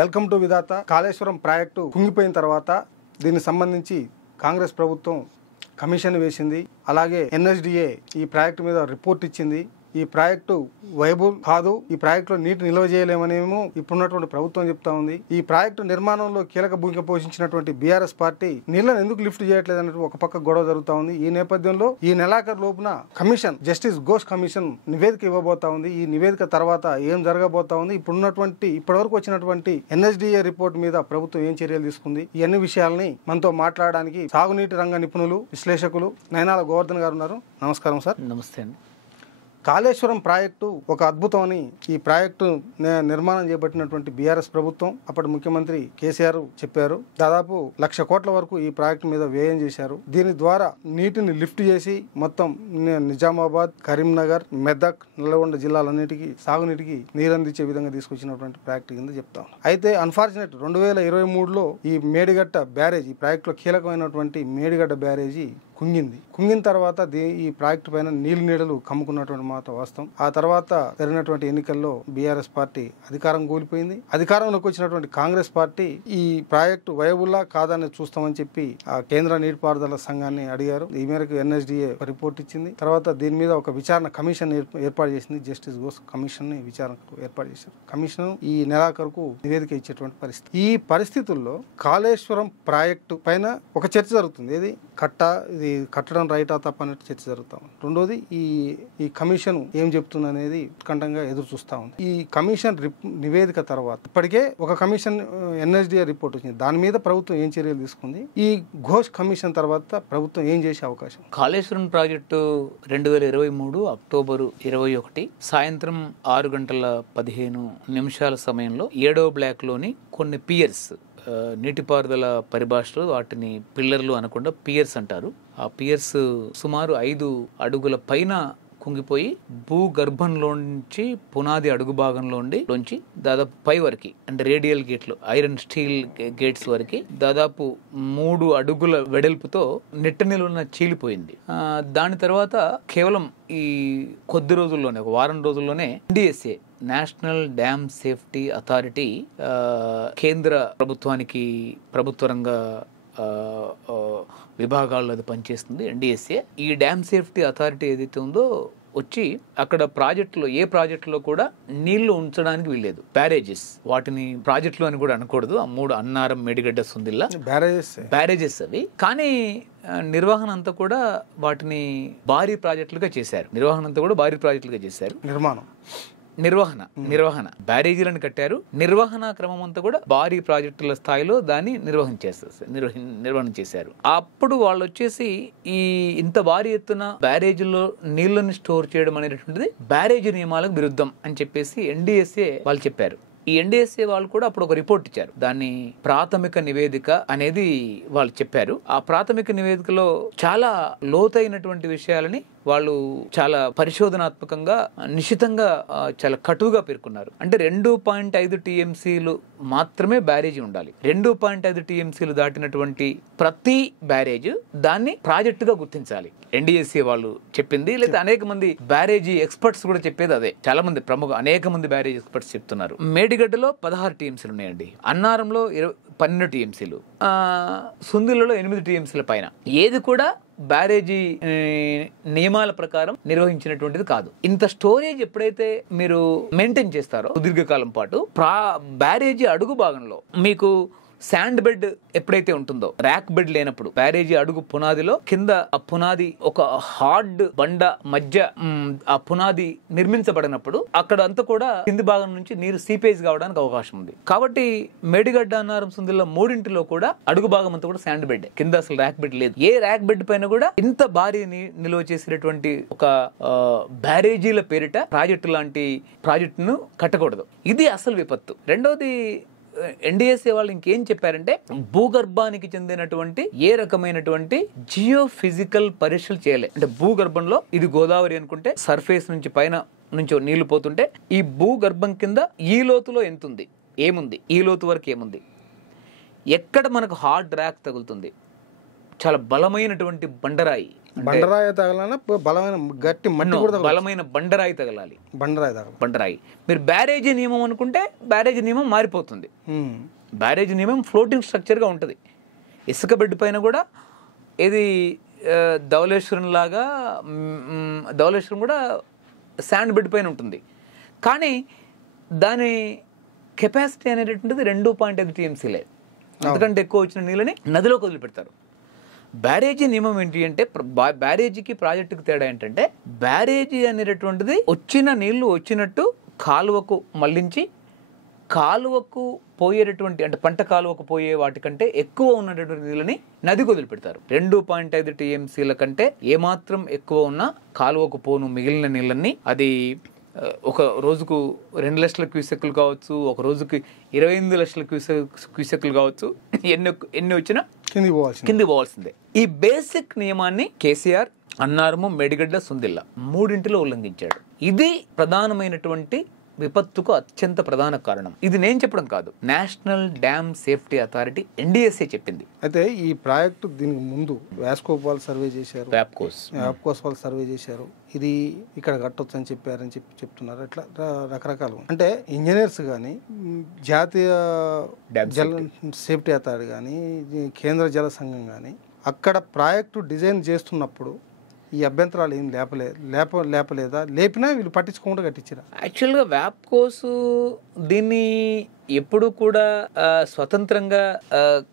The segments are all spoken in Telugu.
Welcome to Vidhatha. Kaleshwaram project కుంగిపోయిన తర్వాత దీనికి సంబంధించి కాంగ్రెస్ ప్రభుత్వం కమిషన్ వేసింది. అలాగే ఎన్ఎస్డిఏ ఈ ప్రాజెక్టు మీద రిపోర్ట్ ఇచ్చింది. ఈ ప్రాజెక్టు వైబుల్ కాదు, ఈ ప్రాజెక్టులో నీటి నిల్వ చేయలేమనేమో ఇప్పుడున్నటువంటి ప్రభుత్వం చెప్తా ఉంది. ఈ ప్రాజెక్టు నిర్మాణంలో కీలక భూమిక పోషించినటువంటి బీఆర్ఎస్ పార్టీ నీళ్లను ఎందుకు లిఫ్ట్ చేయట్లేదు అన్నట్టు ఒక పక్క గొడవ జరుగుతా ఉంది. ఈ నేపథ్యంలో ఈ నెలాఖరు లోపున కమిషన్, జస్టిస్ ఘోష్ కమిషన్ నివేదిక ఇవ్వబోతా ఉంది. ఈ నివేదిక తర్వాత ఏం జరగబోతా ఉంది, ఇప్పటివరకు వచ్చినటువంటి ఎన్ఎస్డిఏ రిపోర్ట్ మీద ప్రభుత్వం ఏం చర్యలు తీసుకుంది, ఈ అన్ని విషయాలని మనతో మాట్లాడడానికి సాగునీటి రంగ నిపుణులు, విశ్లేషకులు నయనాల గోవర్ధన్ గారు ఉన్నారు. నమస్కారం సార్. నమస్తే అండి. కాళేశ్వరం ప్రాజెక్టు ఒక అద్భుతం అని ఈ ప్రాజెక్టు నిర్మాణం చేపట్టినటువంటి బీఆర్ఎస్ ప్రభుత్వం, అప్పటి ముఖ్యమంత్రి కేసీఆర్ చెప్పారు. దాదాపు 1,00,000 కోట్ల వరకు ఈ ప్రాజెక్టు మీద వ్యయం చేశారు. దీని ద్వారా నీటిని లిఫ్ట్ చేసి మొత్తం నిజామాబాద్, కరీంనగర్, మెదక్, నల్గొండ జిల్లాలన్నిటికీ సాగునీటికి నీరందించే విధంగా తీసుకొచ్చినటువంటి ప్రాజెక్టు కింద చెప్తాం. అయితే అన్ఫార్చునేట్ 2023లో ఈ మేడిగడ్డ బ్యారేజ్, ఈ ప్రాజెక్టులో కీలకమైనటువంటి మేడిగడ్డ బ్యారేజీ కుంగిన తర్వాత ఈ ప్రాజెక్టు పైన నీడలు కమ్ముకున్నటువంటి మాట వాస్తవం. ఆ తర్వాత జరిగినటువంటి ఎన్నికల్లో బీఆర్ఎస్ పార్టీ అధికారం కోల్పోయింది. అధికారంలోకి వచ్చినటువంటి కాంగ్రెస్ పార్టీ ఈ ప్రాజెక్టు వయబుల్లా కాదని చూస్తామని చెప్పి ఆ కేంద్ర నీటిపారుదల సంఘాన్ని అడిగారు. ఈ మేరకు ఎన్ఎస్డిఏ రిపోర్ట్ ఇచ్చింది. తర్వాత దీని మీద ఒక విచారణ కమిషన్ ఏర్పాటు చేసింది. జస్టిస్ ఘోష్ కమిషన్ ని విచారణకు ఏర్పాటు చేశారు. కమిషన్ ఈ నెలాఖరుకు నివేదిక ఇచ్చేటువంటి పరిస్థితి. ఈ పరిస్థితుల్లో కాళేశ్వరం ప్రాజెక్టు పైన ఒక చర్చ జరుగుతుంది. ఇది కట్టడం రైటా తప్ప అన్నట్టు చర్చ జరుగుతాం. రెండోది ఈ కమిషన్ ఏం చెప్తుంది అనేది ఉత్కంఠంగా ఎదురు చూస్తా ఉంది. ఈ కమిషన్ నివేదిక తర్వాత ఇప్పటికే ఒక కమిషన్ ఎన్ఎస్డిఏ రిపోర్ట్ వచ్చింది. దాని మీద ప్రభుత్వం ఏం చర్యలు తీసుకుంది, ఈ ఘోష్ కమిషన్ తర్వాత ప్రభుత్వం ఏం చేసే అవకాశం? కాళేశ్వరం ప్రాజెక్టు 2023 అక్టోబరు 21 సాయంత్రం 6:15 సమయంలో 7వ బ్లాక్ లోని కొన్ని పియర్స్, నీటిపారుదల పరిభాషలో వాటిని పిల్లర్లు అనకుండా పియర్స్ అంటారు. ఆ పియర్స్ సుమారు 5 అడుగుల పైన కుంగిపోయి భూగర్భంలోంచి పునాది అడుగు భాగంలోంచి దాదాపు పై వరకు, అంటే రేడియల్ గేట్లు, ఐరన్ స్టీల్ గేట్స్ వరకు దాదాపు 3 అడుగుల వెడల్పుతో నెట్ట నిలువున చీలిపోయింది. దాని తర్వాత కేవలం ఈ కొద్ది రోజుల్లోనే, ఒక వారం రోజుల్లోనే NDSA, national dam safety authority, కేంద్ర ప్రభుత్వానికి ప్రభుత్వ రంగ విభాగాల్లో అది పనిచేస్తుంది ఎన్డీఎస్ఏ. ఈ డ్యామ్ సేఫ్టీ అథారిటీ ఏదైతే ఉందో వచ్చి అక్కడ ప్రాజెక్టులో, ఏ ప్రాజెక్టులో కూడా నీళ్లు ఉంచడానికి వీల్లేదు. బ్యారేజెస్, వాటిని ప్రాజెక్టులు అని కూడా అనకూడదు. ఆ 3 అన్నారం, మేడిగడ్డ, సుందిల్లా బ్యారేజెస్ అవి. కానీ నిర్వహణ అంతా కూడా వాటిని భారీ ప్రాజెక్టులుగా చేశారు. నిర్వహణ బ్యారేజీలను కట్టారు. నిర్వహణ క్రమం అంతా కూడా భారీ ప్రాజెక్టుల స్థాయిలో దాన్ని నిర్వహణ చేశారు. అప్పుడు వాళ్ళు వచ్చేసి ఇంత భారీ ఎత్తున బ్యారేజీలో నీళ్లను స్టోర్ చేయడం అనేటువంటిది బ్యారేజీ నియమాలకు విరుద్ధం అని చెప్పేసి ఎన్డీఎస్ఏ వాళ్ళు చెప్పారు. ఈ ఎన్డీఎస్ఏ వాళ్ళు కూడా అప్పుడు ఒక రిపోర్ట్ ఇచ్చారు. దాన్ని ప్రాథమిక నివేదిక అనేది వాళ్ళు చెప్పారు. ఆ ప్రాథమిక నివేదికలో చాలా లోతైనటువంటి విషయాలని వాళ్ళు చాలా పరిశోధనాత్మకంగా, నిశితంగా, చాలా కటువుగా పేర్కొన్నారు. అంటే 2.5 టీఎంసీలు మాత్రమే బ్యారేజీ ఉండాలి. 2.5 టీఎంసీలు దాటినటువంటి ప్రతి బ్యారేజ్ దాన్ని ప్రాజెక్టుగా గుర్తించాలి. ఎన్డీఎస్ఏ వాళ్ళు చెప్పింది, లేదా అనేక మంది బ్యారేజీ ఎక్స్పర్ట్స్ కూడా చెప్పేది అదే. చాలా మంది అనేక మంది బ్యారేజ్ ఎక్స్పర్ట్స్ చెప్తున్నారు. మేడిగడ్డలో 16 టీఎంసీలు ఉన్నాయండి, అన్నారంలో 12 టీఎంసీలు, సుందిలలో 8 టీఎంసీల పైన. ఏది కూడా బ్యారేజీ నియమాల ప్రకారం నిర్వహించినటువంటిది కాదు. ఇంత స్టోరేజ్ ఎప్పుడైతే మీరు మెయింటైన్ చేస్తారో సుదీర్ఘకాలం పాటు, బ్యారేజీ అడుగు భాగంలో మీకు శాండ్ బెడ్ ఎప్పుడైతే ఉంటుందో, ర్యాక్ బెడ్ లేనప్పుడు, బ్యారేజీ అడుగు పునాదిలో కింద ఆ పునాది ఒక హార్డ్ బండ మధ్య ఆ పునాది నిర్మించబడినప్పుడు అక్కడ అంతా కూడా కింది భాగం నుంచి నీరు సీపేజ్ కావడానికి అవకాశం ఉంది. కాబట్టి మేడిగడ్డ, అన్నారం, సుందిల్ల 3 కూడా అడుగు భాగం అంతా కూడా శాండ్ బెడ్, కింద అసలు ర్యాక్ బెడ్ లేదు. ఏ ర్యాక్ బెడ్ పైన కూడా ఇంత భారీ నిల్వ చేసినటువంటి ఒక బ్యారేజీల పేరిట ప్రాజెక్టు లాంటి ప్రాజెక్టును కట్టకూడదు. ఇది అసలు విపత్తు. రెండోది, ఎన్డీఎస్ఏ వాళ్ళు ఇంకేం చెప్పారంటే, భూగర్భానికి చెందినటువంటి ఏ రకమైనటువంటి జియో ఫిజికల్ పరీక్షలు చేయలే. అంటే భూగర్భంలో, ఇది గోదావరి అనుకుంటే సర్ఫేస్ నుంచి పైన నుంచి నీళ్లు పోతుంటే ఈ భూగర్భం కింద ఈ లోతులో ఎంత ఉంది, ఏముంది, ఈ లోతు వరకు ఏముంది, ఎక్కడ మనకు హార్డ్ ర్యాక్ తగులుతుంది, చాలా బలమైనటువంటి బండరాయి బండరాయి తగలనా బలమైన గట్టి మట్టి కూడా బలమైన బండరాయి తగలాలి. బండరాయి తగల బండరాయి. మీరు బ్యారేజీ నియమం అనుకుంటే బ్యారేజీ నియమం మారిపోతుంది. బ్యారేజీ నియమం ఫ్లోటింగ్ స్ట్రక్చర్గా ఉంటుంది. ఇసుక బెడ్ పైన కూడా ఇది ధవళేశ్వరం లాగా ధవళేశ్వరం కూడా శాండ్ బెడ్ పైన ఉంటుంది. కానీ దాని కెపాసిటీ అనేటటువంటిది 2.5 TMCలే. అంతకంటే ఎక్కువ వచ్చిన నీళ్ళని నదిలోకి వదిలిపెడతారు. బ్యారేజీ నియమం ఏంటి అంటే బ్యారేజీకి ప్రాజెక్టుకి తేడా ఏంటంటే బ్యారేజీ అనేటటువంటిది వచ్చిన నీళ్లు వచ్చినట్టు కాలువకు మళ్లించి కాలువకు పోయేటటువంటి అంటే పంట కాలువకు పోయే వాటికంటే ఎక్కువ ఉన్నటువంటి నీళ్ళని నదికి వదిలిపెడతారు. 2.5 TMCల కంటే ఏమాత్రం ఎక్కువ ఉన్న కాలువకు పోను మిగిలిన నీళ్ళని అది ఒక రోజుకు 2 లక్షల క్యూసెక్లు కావచ్చు, ఒక రోజుకి 28 లక్షల క్యూసెక్లు కావచ్చు, ఎన్ని వచ్చినా కింది పోవాల్సిందే. ఈ బేసిక్ నియమాన్ని కేసీఆర్, అన్నారము, మేడిగడ్డ, సుందిల్లా మూడింటిలో ఉల్లంఘించాడు. ఇది ప్రధానమైనటువంటి విపత్తుకు అత్యంత ప్రధాన కారణం. ఇది నేను చెప్పడం కాదు, national dam safety authority NDSA చెప్పింది. అయితే ఈ ప్రాజెక్టు దీనికి ముందు వ్యాస్కోప్ వాళ్ళు సర్వే చేశారు, వ్యాప్కోస్ వాళ్ళు సర్వే చేశారు, ఇది ఇక్కడ కట్టొచ్చు అని చెప్పారని చెప్తున్నారు. ఇట్లా రకరకాలు అంటే ఇంజనీర్స్ కానీ, జాతీయ జల సేఫ్టీ అథారిటీ కానీ, కేంద్ర జల సంఘం కానీ అక్కడ ప్రాజెక్టు డిజైన్ చేస్తున్నప్పుడు ఈ అభ్యంతరాలు ఏం లేపలేదా? లేపినా వీళ్ళు పట్టించుకోకుండా కట్టించారు. యాక్చువల్గా వ్యాప్కోస్ దీన్ని ఎప్పుడు కూడా స్వతంత్రంగా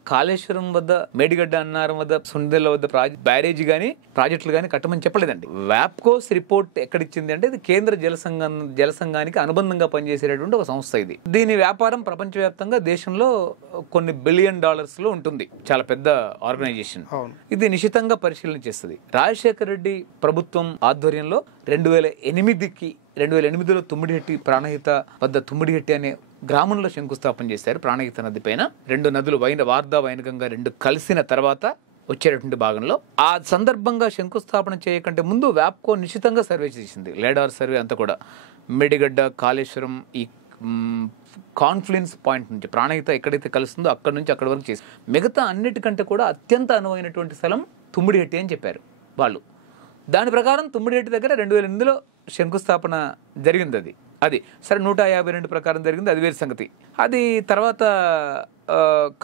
కాళేశ్వరం వద్ద, మేడిగడ్డ, అన్నారం వద్ద, సుందిల్ల వద్ద బ్యారేజీ కానీ ప్రాజెక్టులు కానీ కట్టమని చెప్పలేదండి. వ్యాప్కోస్ రిపోర్ట్ ఎక్కడిచ్చింది అంటే ఇది కేంద్ర జల సంఘానికి అనుబంధంగా పనిచేసేటటువంటి ఒక సంస్థ. ఇది దీని వ్యాపారం ప్రపంచవ్యాప్తంగా దేశంలో కొన్ని $1 బిలియన్ ఉంటుంది. చాలా పెద్ద ఆర్గనైజేషన్. ఇది నిశితంగా పరిశీలన చేస్తుంది. రాజశేఖర రెడ్డి ప్రభుత్వం ఆధ్వర్యంలో 2008లో తుమ్మిడిహెట్టి ప్రాణహిత వద్ద తుమ్మిడిహెట్టి అనే గ్రామంలో శంకుస్థాపన చేశారు. ప్రాణహిత నది పైన 2 నదులు వార్దా, వైనగంగా 2 కలిసిన తర్వాత వచ్చేటటువంటి భాగంలో ఆ సందర్భంగా శంకుస్థాపన చేయకంటే ముందు వ్యాప్కో నిశ్చితంగా సర్వే చేసింది. లేడార్ సర్వే అంతా కూడా మేడిగడ్డ, కాళేశ్వరం ఈ కాన్ఫ్లుయెన్స్ పాయింట్ నుంచి ప్రాణహిత ఎక్కడైతే కలుస్తుందో అక్కడ నుంచి అక్కడి వరకు చేసి మిగతా అన్నిటికంటే కూడా అత్యంత అనువైనటువంటి స్థలం తుమ్మిడిహెట్టి అని చెప్పారు వాళ్ళు. దాని ప్రకారం తుమ్మిడిహెట్టి దగ్గర 2008లో శంకుస్థాపన జరిగింది. అది సరే 152 ప్రకారం జరిగింది, అది వేరే సంగతి. అది తర్వాత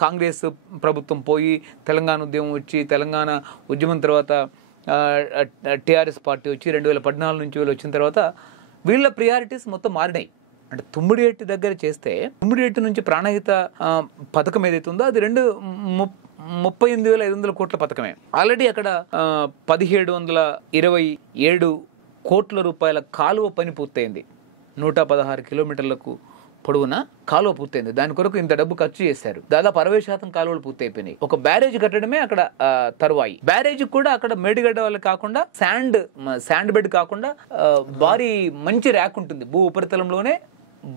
కాంగ్రెస్ ప్రభుత్వం పోయి తెలంగాణ ఉద్యమం వచ్చి, తెలంగాణ ఉద్యమం తర్వాత TRS పార్టీ వచ్చి 2014 నుంచి వీళ్ళు వచ్చిన తర్వాత వీళ్ళ ప్రియారిటీస్ మొత్తం మారినాయి. అంటే తుమ్మిడిహెట్టి దగ్గర చేస్తే తుమ్మిడిహెట్టి నుంచి ప్రాణహిత పథకం ఏదైతే ఉందో అది 38,500 కోట్ల పథకమే. ఆల్రెడీ అక్కడ 1,727 కోట్ల రూపాయల కాలువ పని పూర్తయింది. 116 కిలోమీటర్లకు పొడవున కాలువ పూర్తయింది. దాని కొరకు ఇంత డబ్బు ఖర్చు చేశారు. దాదాపు 60% కాలువలు పూర్తయిపోయినాయి. ఒక బ్యారేజ్ కట్టడమే అక్కడ తరువాయి. బ్యారేజ్ కూడా అక్కడ మేడిగడ్డ వల్ల కాకుండా శాండ్ బెడ్ కాకుండా భారీ మంచి ర్యాక్ ఉంటుంది. భూ ఉపరితలంలోనే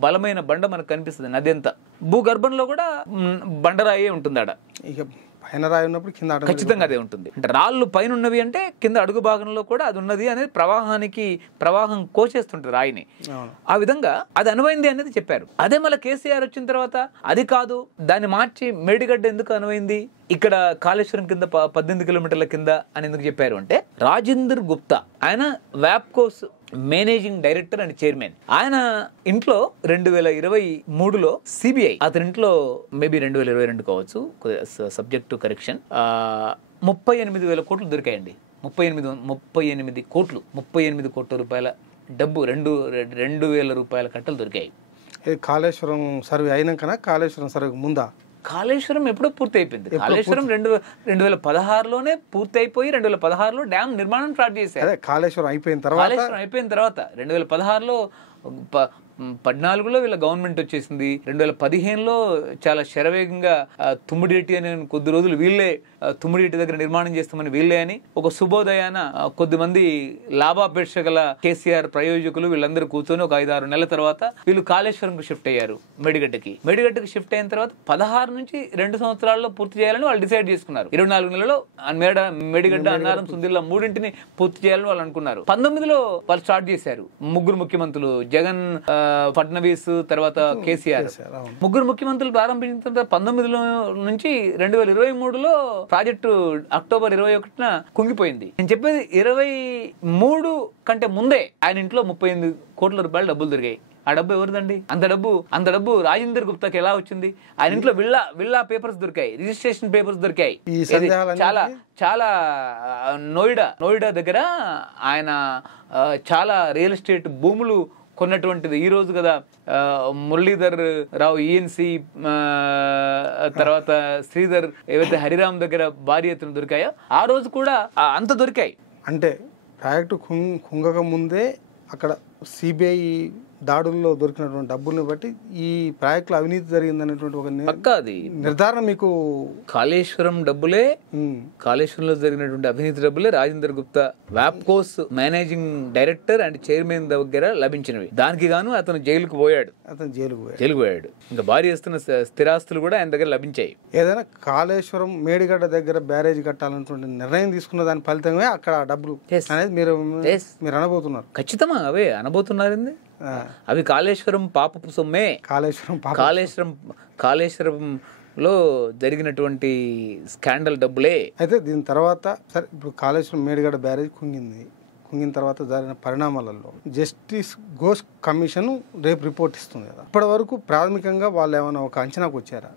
బలమైన బండ మనకు కనిపిస్తుంది. నది అంతా భూగర్భంలో కూడా బండరాయే ఉంటుంది. ఆడ ఇక పైన రాయి ఉన్నప్పుడు కింద ఖచ్చితంగా అదే ఉంటుంది. అంటే రాళ్ళు పైన ఉన్నవి అంటే కింద అడుగు భాగంలో కూడా అది ఉన్నది అనేది ప్రవాహం కోసేస్తుంటారు రాయిని. ఆ విధంగా అది అనువైంది అనేది చెప్పారు. అదే మళ్ళీ కేసీఆర్ వచ్చిన తర్వాత అది కాదు, దాన్ని మార్చి మేడిగడ్డ ఎందుకు అనువైంది, ఇక్కడ కాళేశ్వరం కింద 18 కిలోమీటర్ల కింద అని ఎందుకు చెప్పారు అంటే రాజేందర్ గుప్తా ఆయన వ్యాప్కోస్ మేనేజింగ్ డైరెక్టర్ అండ్ చైర్మన్. ఆయన ఇంట్లో 2023లో సిబిఐ అతని ఇంట్లో మేబీ 2022 కావచ్చు, సబ్జెక్ట్ టు కరెక్షన్, 38,000 కోట్లు దొరికాయండి. 38 కోట్ల రూపాయల డబ్బు, 2,000 రూపాయల కట్టలు దొరికాయి. కాళేశ్వరం సర్వే అయినాకనా కాళేశ్వరం సర్వే ముందా? కాళేశ్వరం ఎప్పుడో పూర్తి అయిపోయింది. కాళేశ్వరం 2016లోనే పూర్తి అయిపోయి 2016లో డ్యామ్ నిర్మాణం స్టార్ట్ చేశారు. కాళేశ్వరం అయిపోయిన తర్వాత 2016లో 14లో వీళ్ళ గవర్నమెంట్ వచ్చేసింది. 2015లో చాలా శరవేగంగా తుమ్మిడిహెట్టి అని కొద్ది రోజులు వీళ్ళే తుమ్మిడిహెట్టి దగ్గర నిర్మాణం చేస్తామని వీళ్ళే అని ఒక శుభోదయాన కొద్దిమంది లాభాపేక్ష గల కేసీఆర్ ప్రయోజకులు వీళ్ళందరూ కూర్చొని ఒక 5-6 నెలల తర్వాత వీళ్ళు కాళేశ్వరంకు షిఫ్ట్ అయ్యారు. మేడిగడ్డకి షిఫ్ట్ అయిన తర్వాత 16 నుంచి 2 సంవత్సరాల్లో పూర్తి చేయాలని వాళ్ళు డిసైడ్ చేసుకున్నారు. 24 నెలలో మేడిగడ్డ, అన్నారం, సుందిల్ల మూడింటిని పూర్తి చేయాలని వాళ్ళు అనుకున్నారు. 19లో వాళ్ళు స్టార్ట్ చేశారు. 3 ముఖ్యమంత్రులు జగన్, ఫడ్నవీస్, తర్వాత కేసీఆర్ అవును. ముగ్గురు ముఖ్యమంత్రులు ప్రారంభించిన తర్వాత 19 నుంచి 2023లో ప్రాజెక్టు అక్టోబర్ 21న కుంగిపోయింది. నేను చెప్పేది 23 కంటే ముందే ఆయన ఇంట్లో 38 కోట్ల రూపాయలు డబ్బులు దొరికాయి. ఆ డబ్బు ఎవరిదండి? అంత డబ్బు రాజేందర్ గుప్తాకి ఎలా వచ్చింది? ఆయన ఇంట్లో విల్లా పేపర్స్ దొరికాయి, రిజిస్ట్రేషన్ పేపర్స్ దొరికాయి. చాలా నోయిడా దగ్గర ఆయన చాలా రియల్ ఎస్టేట్ భూములు కొన్నటువంటిది. ఈ రోజు కదా మురళీధర్ రావు ఈఎన్సి, తర్వాత శ్రీధర్ ఏవైతే హరిరామ్ దగ్గర భారీ ఎత్తున దొరికాయో ఆ రోజు కూడా అంత దొరికాయి. అంటే ప్రాజెక్టు కుంగక ముందే అక్కడ సిబిఐ దాడుల్లో దొరికినటువంటి డబ్బుల్ని బట్టి ఈ ప్రాజెక్టులో అవినీతి జరిగిందనేటువంటి ఒక నిర్ధారణ మీకు కాళేశ్వరంలో జరిగినటువంటి అవినీతి డబ్బులే రాజేందర్ గుప్తా వ్యాప్కోస్ మేనేజింగ్ డైరెక్టర్ అండ్ చైర్మన్ దగ్గర లభించినవి. దానికి గాను అతను జైలుకు పోయాడు. ఇంకా భారీ చేస్తున్న స్థిరాస్తులు కూడా ఆయన దగ్గర లభించాయి. ఏదైనా కాళేశ్వరం మేడిగడ్డ దగ్గర బ్యారేజ్ కట్టాలన్నటువంటి నిర్ణయం తీసుకున్న దాని ఫలితంగా అక్కడ డబ్బులు అనేది మీరు అనబోతున్నారు. ఖచ్చితంగా అవే అనబోతున్నారండి. అవి కాళేశ్వరం పాపపు సొమ్మే. కాళేశ్వరంలో జరిగినటువంటి స్కాండల్ డబ్బులే. అయితే దీని తర్వాత సరే, ఇప్పుడు కాళేశ్వరం మేడిగడ్డ బ్యారేజ్ కుంగిన తర్వాత జరిగిన పరిణామాలలో జస్టిస్ ఘోష్ కమిషన్ రేపు రిపోర్ట్ ఇస్తుంది కదా. ఇప్పటి వరకు ప్రాథమికంగా వాళ్ళు ఏమైనా ఒక అంచనాకు వచ్చారా?